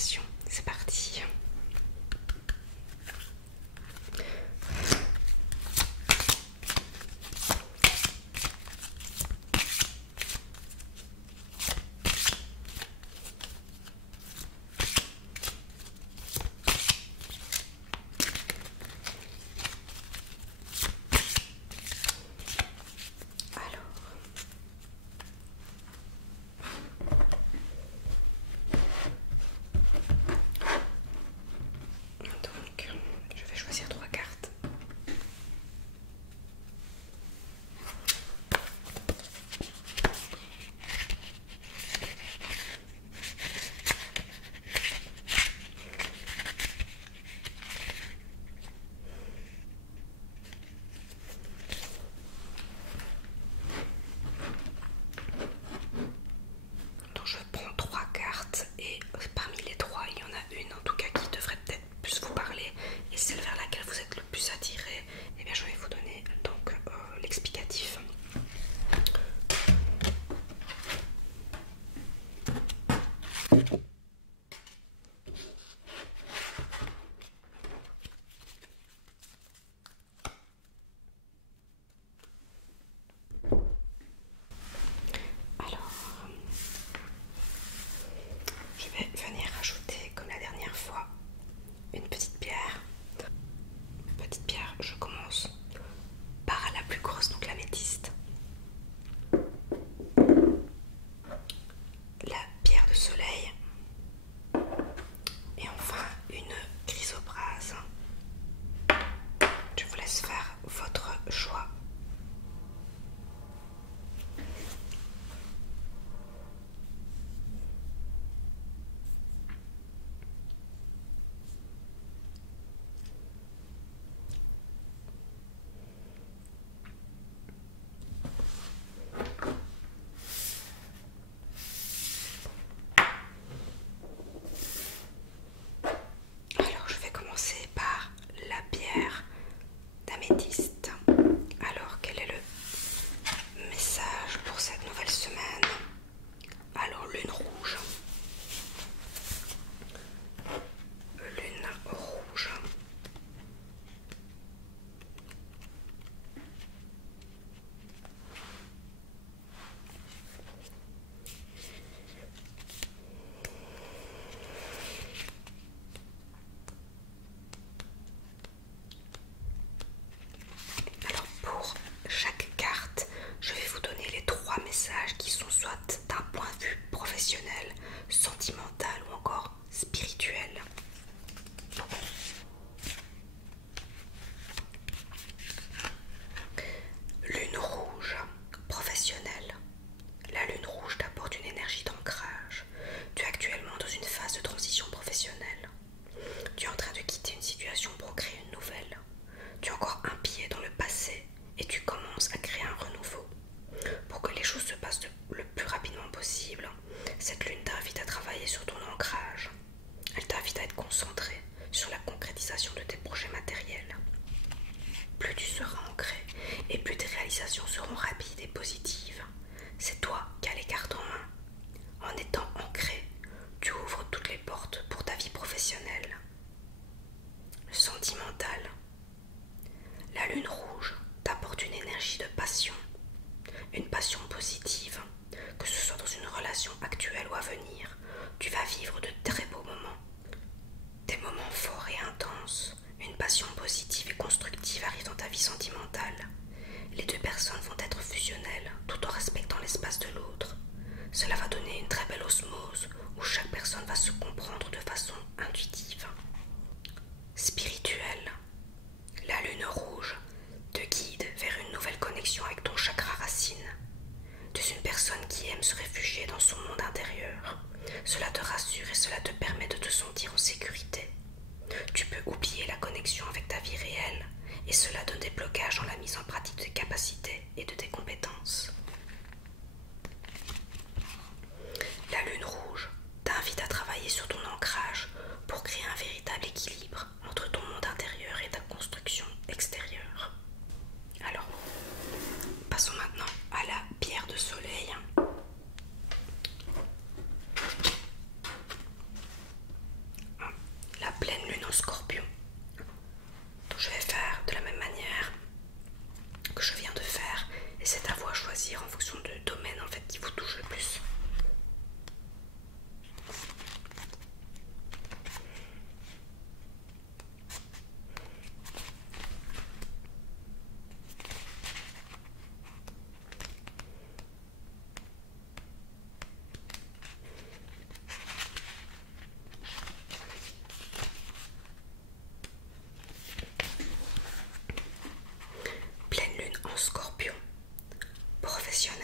visualisation. C'est parti. Je vais choisir 3 cartes. Donc je prends 3 cartes et parmi les 3, il y en a une en tout cas qui devrait peut-être plus vous parler et celle vers laquelle vous êtes le plus attiré. Et bien je vais vous donner donc l'explicatif. Alors, je vais venir rajouter, comme la dernière fois, une petite pierre. Petite pierre, je commence par la plus grosse, donc l'améthyste. La pierre de soleil. Et enfin, une chrysoprase. Je vous laisse faire votre choix. Alors, je vais commencer par la pierre d'améthyste. Alors, quel est le message pour cette nouvelle semaine? Alors, lune rouge. Lune rouge. Alors pour chaque carte, je vais vous donner les 3 messages qui sont soit d'un point de vue professionnel, sentimental ou encore spirituel. Lune rouge, professionnelle. La lune rouge t'apporte une énergie d'ancrage. Tu es actuellement dans une phase de transition professionnelle. Tu es en train de quitter une situation pour créer une nouvelle. Tu as encore un pied dans le passé et tu commences à créer un renouveau. Pour que les choses se passent le plus rapidement possible, cette lune t'invite à travailler sur ton ancrage. Elle t'invite à être concentré sur la concrétisation de tes projets matériels. Plus tu seras ancré et plus tes réalisations seront rapides et positives. C'est toi qui as les cartes en main. En étant ancré, tu ouvres toutes les portes pour ta vie professionnelle. Sentimental. La lune rouge t'apporte une énergie de passion, une passion positive, que ce soit dans une relation actuelle ou à venir. Tu vas vivre de très beaux moments, des moments forts et intenses. Une passion positive et constructive arrive dans ta vie sentimentale. Les 2 personnes vont être fusionnelles tout en respectant l'espace de l'autre. Cela va donner une très belle osmose où chaque personne va se comprendre de façon intuitive. Spirituelle. La lune rouge te guide vers une nouvelle connexion avec ton chakra racine. Tu es une personne qui aime se réfugier dans son monde intérieur. Cela te rassure et cela te permet de te sentir en sécurité. Tu peux oublier la connexion avec ta vie réelle et cela donne des blocages dans la mise en pratique de tes capacités et de tes compétences. La lune rouge t'invite à travailler sur ton ancrage pour créer un véritable équilibre entre ton monde intérieur et ta construction extérieure. Alors, passons maintenant à la pierre de soleil. pleine lune en Scorpion. Donc je vais faire de la même manière que je viens de faire, et c'est à vous à choisir en fonction du domaine en fait qui vous touche le plus. Pleine lune en Scorpion, professionnel.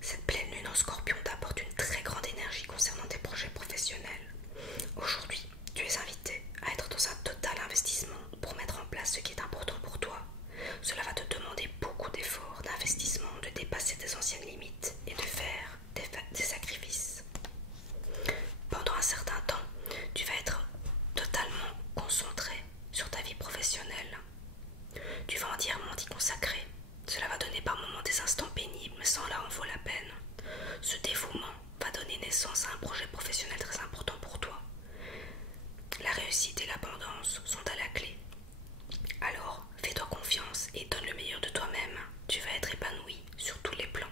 Cette pleine lune en Scorpion t'apporte une très grande énergie concernant tes projets professionnels. Aujourd'hui, tu es invité à être dans un total investissement pour mettre en place ce qui est important pour toi. Cela va te demander beaucoup d'efforts, d'investissement, de dépasser tes anciennes limites et de faire des sacrifices. Pendant un certain temps, tu vas être totalement concentré sur ta vie professionnelle. Tu vas entièrement t'y consacrer. Cela va donner par moments des instants pénibles, mais cela en vaut la peine. Ce dévouement va donner naissance à un projet professionnel très important pour toi. La réussite et l'abondance sont à la clé. Alors, fais-toi confiance et donne le meilleur de toi-même. Tu vas être épanoui sur tous les plans.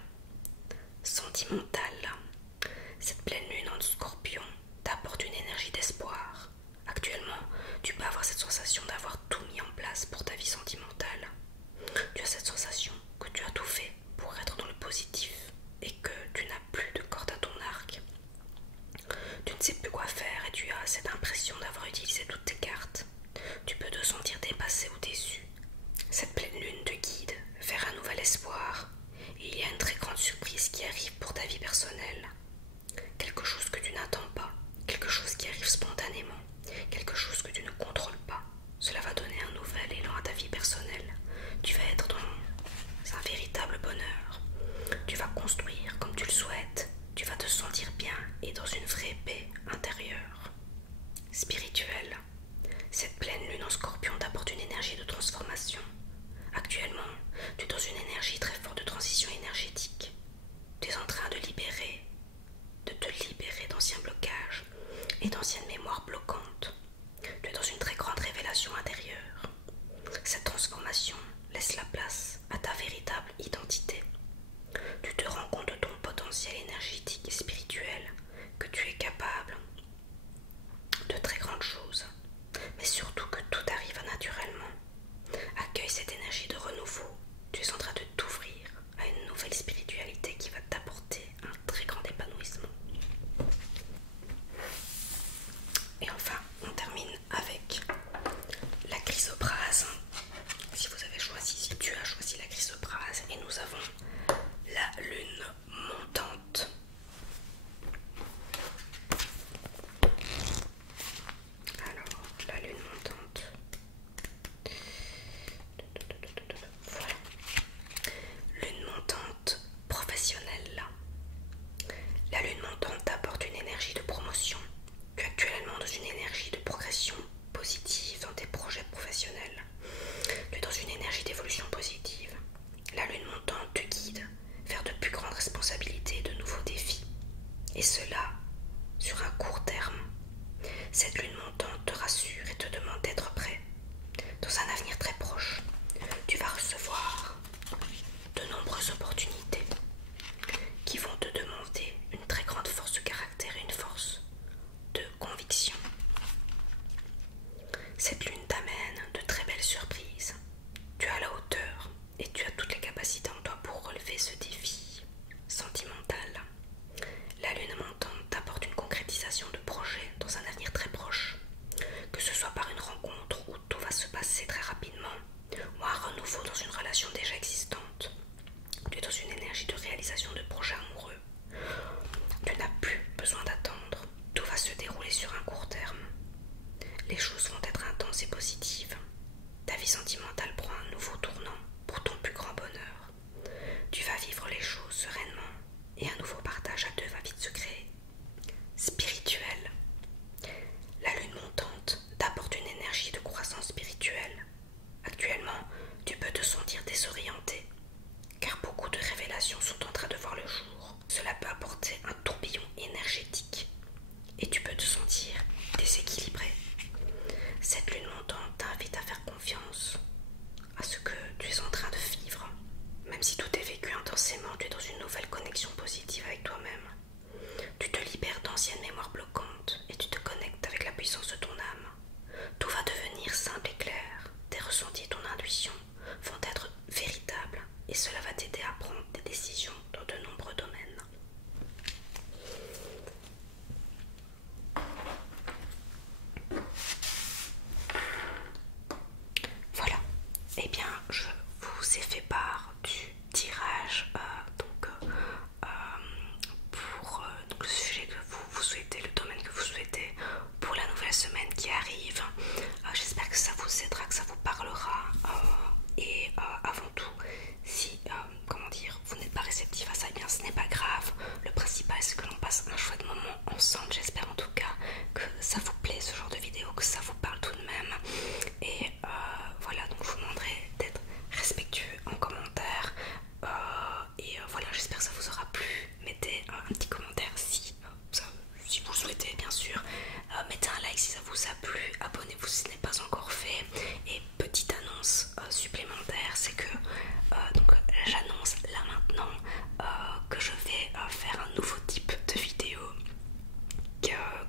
Sentimental. Cette pleine lune en Scorpion t'apporte une énergie d'espoir. Actuellement, tu peux avoir cette sensation d'avoir tout mis en place pour ta vie sentimentale. Tu as cette sensation que tu as tout fait pour être dans le positif et que tu n'as plus de corde à ton arc. Tu ne sais plus quoi faire et tu as cette impression d'avoir utilisé toutes tes cartes. Tu peux te sentir dépassé ou déçu. Cette pleine lune te guide vers un nouvel espoir et il y a une très grande surprise qui arrive pour ta vie personnelle. Quelque chose que tu n'attends pas, quelque chose qui arrive spontanément, quelque chose que tu ne contrôles pas. Cela va donner un nouvel élan à ta vie personnelle. Tu vas être dans un véritable bonheur. Tu vas construire comme tu le souhaites. Tu vas te sentir bien et dans une vraie paix intérieure. Spirituelle. Cette pleine lune en Scorpion t'apporte une énergie de transformation. Actuellement, tu es dans une énergie très forte de transition énergétique. Tu es en train de te libérer d'anciens blocages et d'anciennes mémoires bloquantes. Tu es dans une très grande révélation intérieure. Cette transformation laisse la place à ta véritable identité. Tu te rends compte de ton potentiel énergétique et spirituel, que tu es capable de très grandes choses, mais surtout que tout arrive naturellement. Accueille cette énergie de renouveau. Tu es en train de t'ouvrir à une nouvelle spiritualité qui va t'apporter un très grand épanouissement. Et enfin, on termine avec la chrysoprase. Si vous avez choisi, si tu as choisi la chrysoprase, et nous avons la lune montante. Alors, la lune montante. Voilà. Lune montante professionnelle. La lune montante t'apporte une énergie de promotion. Tu es actuellement dans une énergie de progression positive dans tes projets professionnels. Tu es dans une énergie d'évolution positive. La lune montante te guide vers de plus grandes responsabilités et de nouveaux défis. Et cela sur un court terme. Cette lune montante te rassure et te demande d'être prêt. Dans un avenir très proche, tu vas recevoir de nombreuses opportunités qui vont te demander une très grande force de caractère et une force de conviction. Cette lune t'amène de très belles surprises. Tu es à la hauteur et tu as toutes les capacités en toi pour relever ce défi sentimental. La lune montante t'apporte une concrétisation de projets dans un avenir très proche, que ce soit par une rencontre où tout va se passer très rapidement ou un renouveau dans une relation déjà existante. Tu es dans une énergie de réalisation de projets amoureux. Tu n'as plus besoin d'attendre, tout va se dérouler sur un court terme. Les choses vont être intenses et positives. Ta vie sentimentale prend un nouveau tournant pour ton plus grand bonheur. Tu vas vivre les choses sereinement et un nouveau partage à deux va vite se créer. Spirituel. La lune montante t'apporte une énergie de croissance spirituelle. Actuellement, tu peux te sentir désorienté, car beaucoup de révélations sont en train de voir le jour. Cela peut apporter un tourbillon énergétique et tu peux te sentir déséquilibré. souhaiter pour la nouvelle semaine qui arrive. J'espère que ça vous aidera, que ça vous parlera. Et avant tout, si comment dire, vous n'êtes pas réceptif à ça, eh bien ce n'est pas grave. Le principal c'est que l'on passe un chouette moment ensemble. J'espère en tout cas que ça vous plaît ce genre de vidéo, que ça vous parle tout de même. Et voilà, donc je vous demanderai d'être respectueux en commentaire. Voilà, j'espère que ça vous aura plu. Mettez un petit commentaire si vous le souhaitez, bien sûr. Mettez un like si ça vous a plu. Abonnez-vous si ce n'est pas encore fait. Et petite annonce supplémentaire, c'est que donc j'annonce là maintenant que je vais faire un nouveau type de vidéo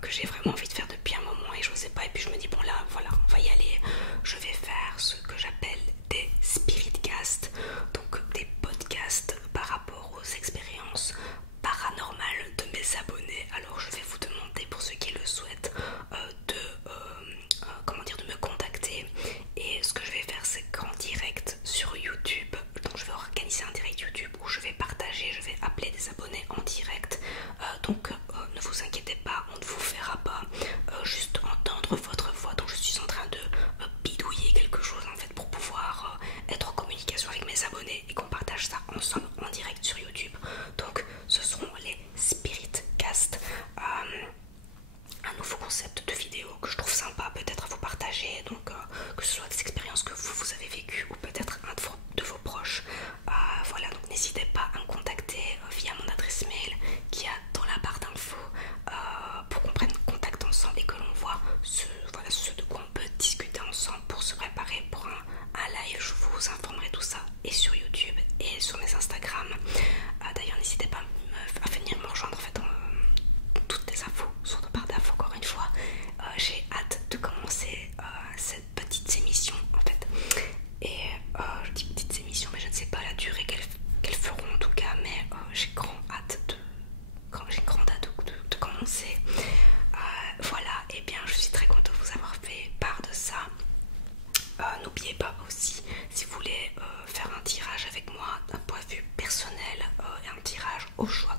que j'ai vraiment envie de faire depuis un moment et je n'osais pas. Et puis je me dis bon là voilà, on va y aller. Je vais faire ce que j'appelle des spiritcasts, donc des podcasts par rapport aux expériences paranormales de mes abonnés. Alors je vais vous demander, pour ceux qui le souhaitent, de me contacter. Et ce que je vais faire, c'est qu'en direct sur YouTube, donc je vais organiser un direct YouTube où je vais partager, je vais appeler des abonnés en direct. Ne vous inquiétez pas, on ne vous fera pas juste entendre votre voix. Donc je suis en train de bidouiller quelque chose en fait pour pouvoir être en communication avec mes abonnés et qu'on partage ça ensemble en direct sur YouTube. Donc ce seront les Spiritcasts, un nouveau concept de vidéo que je trouve sympa peut-être à vous partager. Donc que ce soit des expériences que vous avez vécues ou peut-être un de vos proches. Voilà, donc n'hésitez pas à me contacter via mon adresse mail qui a dans la barre d'infos pour qu'on prenne contact ensemble et que l'on voit ce de quoi on peut discuter ensemble pour se préparer pour un live. Je vous informerai tout ça et sur YouTube et sur mes Instagram. D'ailleurs n'hésitez pas à venir me rejoindre en fait toutes les infos sur de barre d'infos encore une fois. J'ai hâte de commencer cette petite émission en fait. Et je dis petites émissions mais je ne sais pas la durée qu'elles feront en tout cas, mais j'ai grande hâte de commencer. Voilà, et bien je suis très contente de vous avoir fait part de ça. N'oubliez pas aussi, si vous voulez faire un tirage avec moi d'un point de vue personnel et un tirage au choix